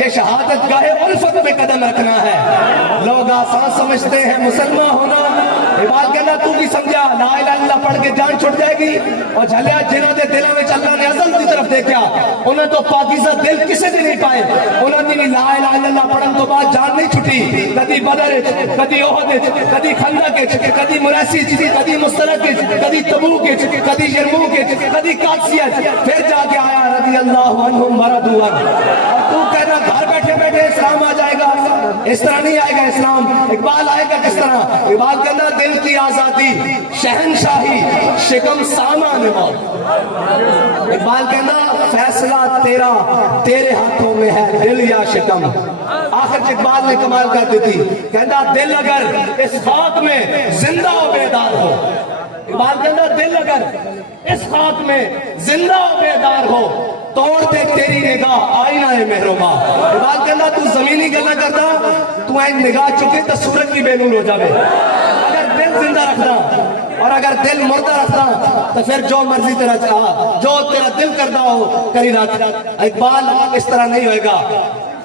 یہ شہادت گاہ الفت میں قدم رکھنا ہے. لوگ آسان سمجھتے ہیں مسلمان ہونا. بات کہنا تو بھی سمجھا لا الہ الا اللہ پڑھ کے جان چھٹ جائے گی. اور جھلیا جنہوں نے دلوں میں اللہ نے ازل کی طرف دیکھا, انہیں تو پاکیزہ دل کسے بھی نہیں پائے. انہوں نے لا الہ الا اللہ پڑھن تو بعد جان نہیں چھٹی. کدی بدر, کدی احد, کدی خندق, کدی مریسی, کدی مستلق, کدی تبوک, کدی یرموک, کدی قادسیہ. پھر جا کے آیا رضی اللہ عنہم ورضوا عنہ. اور تو کہنا گھر بیٹھے بیٹھے اسلام آ جائے گا, اس طرح نہیں آئے گا اسلام. اقبال آئے گا کس طرح؟ اقبال کہنا دل کی آزادی, شہنشاہی, شکم سامان موت. اقبال کہنا فیصلہ تیرا, تیرے ہاتھوں میں ہے دل یا شکم. آخر اقبال نے کمال کر دی تھی, کہنا دل اگر اس خاک میں زندہ و بیدار ہو. اقبال کہنا دل اگر اس خاک میں زندہ و بیدار ہو, توڑ دے تیری نگاہ آئینہ مہرباں. اقبال کہنا تو زمینی گلا کرتا, تو این نگاہ چکے تو سورج کی بے نور ہو جاوے. اگر دل زندہ رکھنا اور اگر دل مردہ رکھنا تو پھر جو مرضی تیرا چاہا, جو تیرا دل کرتا ہو کری رات. اقبال اس طرح نہیں ہوئے گا.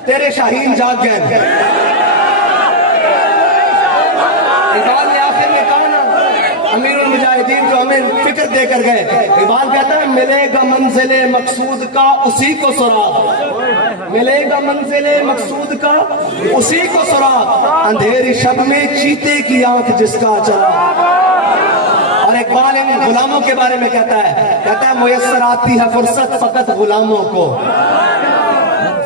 تیرے شاہین جاگ گئے. اقبال نے آخر میں کہا نا, امیر المجاہدین جو ہمیں فکر دے کر گئے, اقبال کہتا ہے ملے گا منزل مقصود کا اسی کو سراغ. ملے گا منزل مقصود کا اسی کو سراغ, اندھیری شب میں چیتے کی آنکھ جس کا چراغ. اور اقبال ان غلاموں کے بارے میں کہتا ہے میسر آتی ہے فرصت فقط غلاموں کو.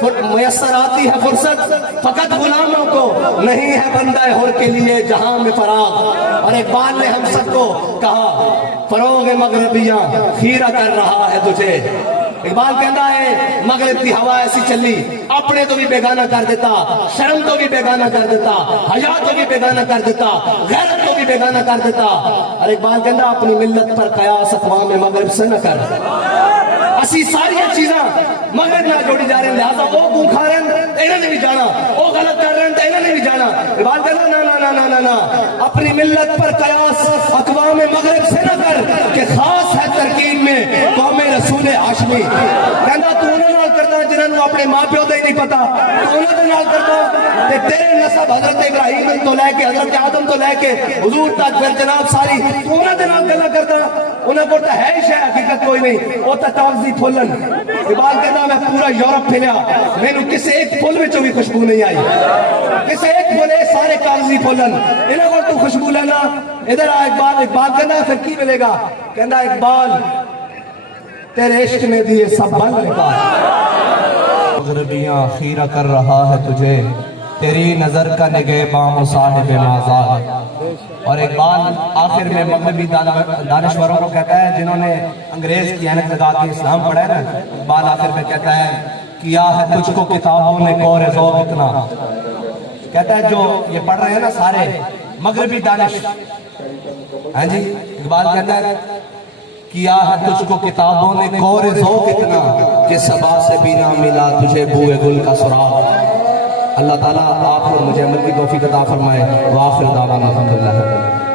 میسر آتی ہے فرصت فقط غلاموں کو, نہیں ہے بندہ حر کے لیے جہاں میں فراغ. اور اقبال نے ہم سب کو کہا فروغ مغربیاں خیرہ کر رہا ہے تجھے. اقبال کہتا ہے مغرب کی ہوا ایسی چلی, اپنے تو بھی بیگانہ کر دیتا, شرم تو بھی بیگانہ کر دیتا, حیا تو بھی بیگانہ کر دیتا, غیرت تو بھی بیگانہ کر دیتا. اور اقبال کہتا اپنی ملت پر قیاس اقوام مغرب سے نہ کر. اسی ساری چیزاں مغرب نہ جوڑی جا رہے ہیں, لہذا وہ گوں کھا رہے ہیں انہوں نے بھی جانا, وہ غلط کر رہے ہیں انہوں نے بھی جانا. اقبال کہتا نا نا نا نا نا, اپنی ملت پر قیاس اقوام مغرب سے نہ کر کہ خاص ہے ترکیب میں قوم رسول ہاشمی. کہنا تو انہوں نے کرتا جنہوں اپنے ماں پیو دے نہیں پتا, تو انہوں نے کرتا کہ تیرے نسب حضرت ابراہیم تو لے کے حضرت آدم تو لے کے حضور تک پھر جناب ساری, تو انہوں نے نال گلا کرتا. انہوں نے بولتا ہے شے حقیقت کوئی نہیں, وہ تو کاغذی پھولن. اقبال کہتا میں پورا یورپ پھیلیا, میں نے کسی ایک پھول میں بھی خوشبو نہیں آئی. کسی ایک پھولے سارے کاغذی پھولن, انہوں کو تو خوشبو لینا. ادھر آ اقبال, اقبال کہنا پھر کی ملے گا؟ کہنا اقبال تیرے عشق نے دیے سب بن نکال. مغربیاں خیرہ کر رہا ہے تجھے, تیری نظر کا نگہباں و صاحب مازاد. اور اقبال آخر میں مغربی دانشوروں کو کہتا ہے جنہوں نے انگریز کی عینک لگا کے اسلام پڑھا ہے نا, اقبال آخر میں کہتا ہے کیا ہے تجھ کو کتابوں نے کور ذوق اتنا. کہتا ہے جو یہ پڑھ رہے ہیں نا سارے مغربی دانش, ہاں جی, اقبال کہتا ہے کیا ہے تجھ کو کتابوں نے کور ذوق اتنا کہ صبا سے بھی نہ ملا تجھے بوئے گل کا سراغ. اللہ تعالیٰ آپ کو مجھے عمل کی توفیق عطا فرمائے. وآخر دعوانا الحمدللہ.